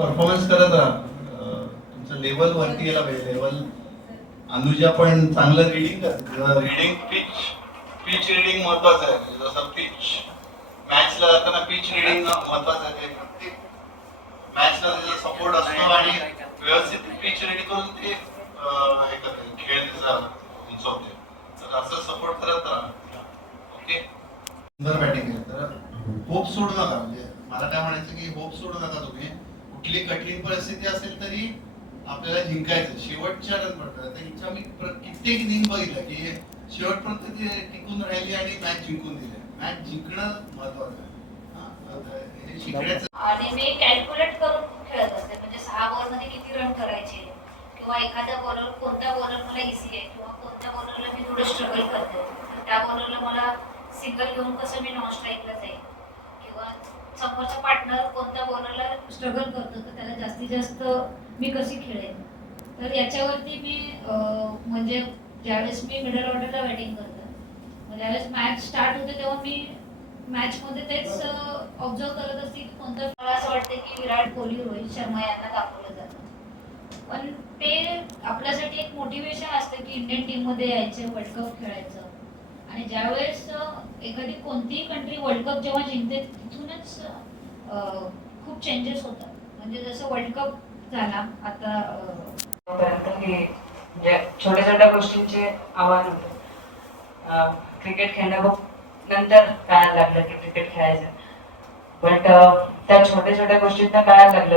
Performance करत राहा. तुमचं लेवल वरती यायला पाहिजे. लेवल अनुजा पण चांगलं रीडिंग करते. रीडिंग पिच रीडिंग महत्वाचं आहे. जसं पिच मॅचला जाताना पिच रीडिंग महत्वाचं आहे. ते प्रत्येक मॅचला त्याचा सपोर्ट असतो आणि व्यवस्थित पिच रेडी करून ते हे करते, खेळ त्याचा उंचवते. तर असं सपोर्ट करत राहा. ओके, सुंदर बॅटिंग आहे. तर होप सोडू नका. म्हणजे मला काय म्हणायचं की होप सोडू नका. तुम्ही कुठली कठीण परिस्थिती असेल तरी आपल्याला जिंकायचं. शेवटच्या रन पडतात. तर हिच्या मी कित्येक इनिंग बघितलं की शेवटपर्यंत ती टिकून राहिली आणि मॅच जिंकून दिली. मॅच जिंकणं महत्वाचं आहे. हे शिकण्याचं. आणि मी कॅल्क्युलेट करून खेळत असते. म्हणजे 6 बॉल मध्ये किती रन करायचे किंवा एखाद्या बॉलर कोणत्या बॉलर मला इझी आहे किंवा कोणत्या बॉलरला मी थोडं स्ट्रगल करते. त्या बॉलरला मला सिंगल घेऊन कसं मी नॉन स्ट्राईकला जाईल किंवा समोरचा पार्टनर कोणत्या बॉलरला स्ट्रगल करतो तर त्याला जास्तीत जास्त मी कशी खेळेन. तर याच्यावरती मी म्हणजे ज्यावेळेस मी मिडल ऑर्डरला बॅटिंग करते ज्यावेळेस मॅच स्टार्ट होते तेव्हा मी मॅचमध्ये तेच ऑब्झर्व करत असते की कोणतं. मला असं वाटतं की विराट कोहली रोहित शर्मा यांना दाखवलं जातं. पण ते आपल्यासाठी एक मोटिवेशन असतं की इंडियन टीममध्ये यायचं वर्ल्ड कप खेळायचं. आणि ज्यावेळेस एखादी कोणतीही कंट्री वर्ल्ड कप जेव्हा जिंकते तिथूनच खूप चेंजेस होतात. म्हणजे जसं वर्ल्ड कप झाला आता म्हणजे छोट्या छोट्या गोष्टींचे आव्हान होतं. क्रिकेट खेळणं बघ नंतर कळायला लागलं की क्रिकेट खेळायचं. बट त्या छोट्या छोट्या गोष्टींना कळायला लागलं